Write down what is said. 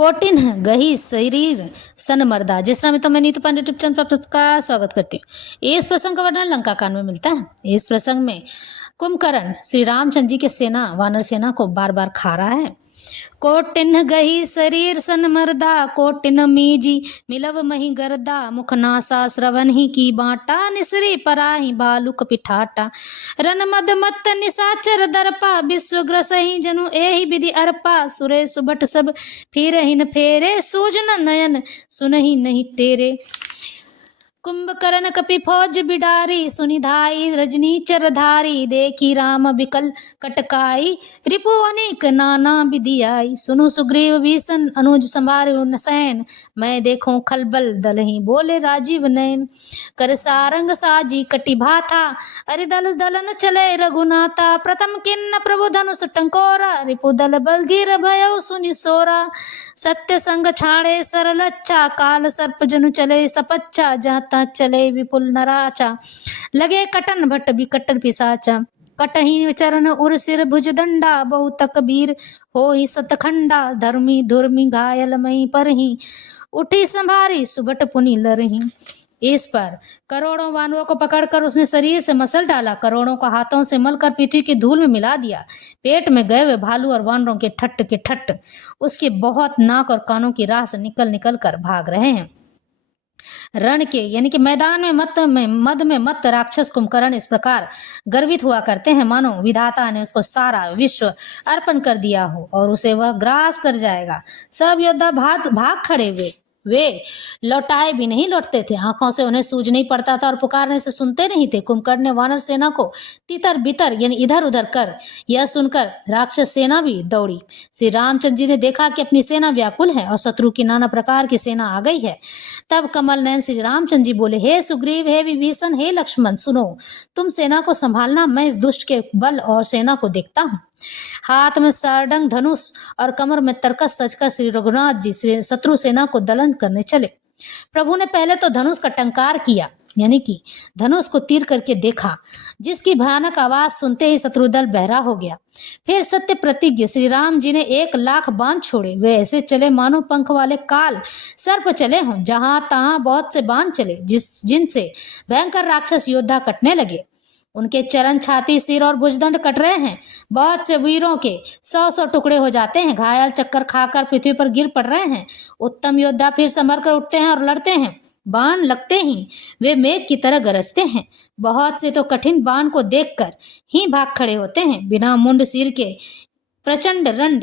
Cotton गही शरीर सन मर्दा। जिस तरह में तो मैं नीतू पांडे यूट्यूब चैनल पर का स्वागत करती हूँ। इस प्रसंग का वर्णन लंका कांड में मिलता है। इस प्रसंग में कुंभकर्ण श्री रामचंद्र जी के सेना वानर सेना को बार बार खा रहा है। कोटिन गही शरीर सन मर्दा, कोटिन मीजी मिलव मही गर्दा, मुख नासा श्रवण ही की बाटा, निसरी पराही भालुक पिठाटा, रन मद मत निसाचर दर्पा, विश्व ग्रसही जनु एहि विधि अर्पा, सुरे सुबट सब फिर हिन फेरे, सूजन नयन सुनहि नहीं टेरे। कुंभकर्ण कपि फौज बिडारी, सुनिधाई रजनी चरधारी, देखी राम बिकल कटकाई, रिपु अनेक नाना विधियाई, सुनु सुग्रीव भीषण अनुज संभारु नसैन, मैं देखो खलबल दलहि बोले राजीव नयन, कर सारंग साजी कटि भाथा, अरि दल दलन चले रघुनाथा, प्रथम किन्न प्रभु धनुष टंकोरा, रिपु दल बलधीर भयो सुनि सोरा, सत्य संग छाड़े सरल अच्छा, काल सर्प जनु चले सपच्छा, जाता चले विपुल नराचा, लगे कटन भट्ट विकटन पिसाचा, कटही चरण उर सिर भुज दंडा, बहु तक वीर हो ही सतखंडा, धर्मी धुर्मी घायल मई परही, उठी संभारी सुबट पुनि लरही। इस पर करोड़ों वानरों को पकड़कर उसने शरीर से मसल डाला, करोड़ों को हाथों से मलकर पृथ्वी की धूल में मिला दिया। पेट में गए हुए भालू और वानरों के ठट्ट उसके बहुत नाक और कानों की राह से निकल निकल कर भाग रहे हैं। रण के यानी कि मैदान में मद में मत राक्षस कुंभकर्ण इस प्रकार गर्वित हुआ करते हैं मानो विधाता ने उसको सारा विश्व अर्पण कर दिया हो और उसे वह ग्रास कर जाएगा। सब योद्धा भाग खड़े हुए, वे लौटाए भी नहीं लौटते थे, आंखों से उन्हें सूझ नहीं पड़ता था और पुकारने से सुनते नहीं थे। कुंभकर्ण ने वानर सेना को तितर बितर यानी इधर उधर कर, यह सुनकर राक्षस सेना भी दौड़ी। श्री रामचंद्र जी ने देखा कि अपनी सेना व्याकुल है और शत्रु की नाना प्रकार की सेना आ गई है। तब कमल नयन श्री रामचंद्र जी बोले, हे सुग्रीव, हे विभीषण, हे लक्ष्मण, सुनो, तुम सेना को संभालना, मैं इस दुष्ट के बल और सेना को देखता हूँ। हाथ में सारंग धनुष और कमर में तरकस सजकर श्री रघुनाथ जी श्री शत्रु सेना को दलन करने चले। प्रभु ने पहले तो धनुष का टंकार किया, यानी कि धनुष को तीर करके देखा, जिसकी भयानक आवाज सुनते ही शत्रुदल बहरा हो गया। फिर सत्य प्रतिज्ञ श्री राम जी ने 1,00,000 बाण छोड़े, वे ऐसे चले मानो पंख वाले काल सर्प चले हों। जहां तहां बहुत से बाण चले, जिनसे भयंकर राक्षस योद्धा कटने लगे। उनके चरण, छाती, सिर और भुजदंड कट रहे हैं। बहुत से वीरों के 100 टुकड़े हो जाते हैं, घायल चक्कर खाकर पृथ्वी पर गिर पड़ रहे हैं। उत्तम योद्धा फिर संभल कर उठते हैं और लड़ते हैं। बाण लगते ही वे मेघ की तरह गरजते हैं। बहुत से तो कठिन बाण को देखकर ही भाग खड़े होते हैं। बिना मुंड सिर के प्रचंड रंड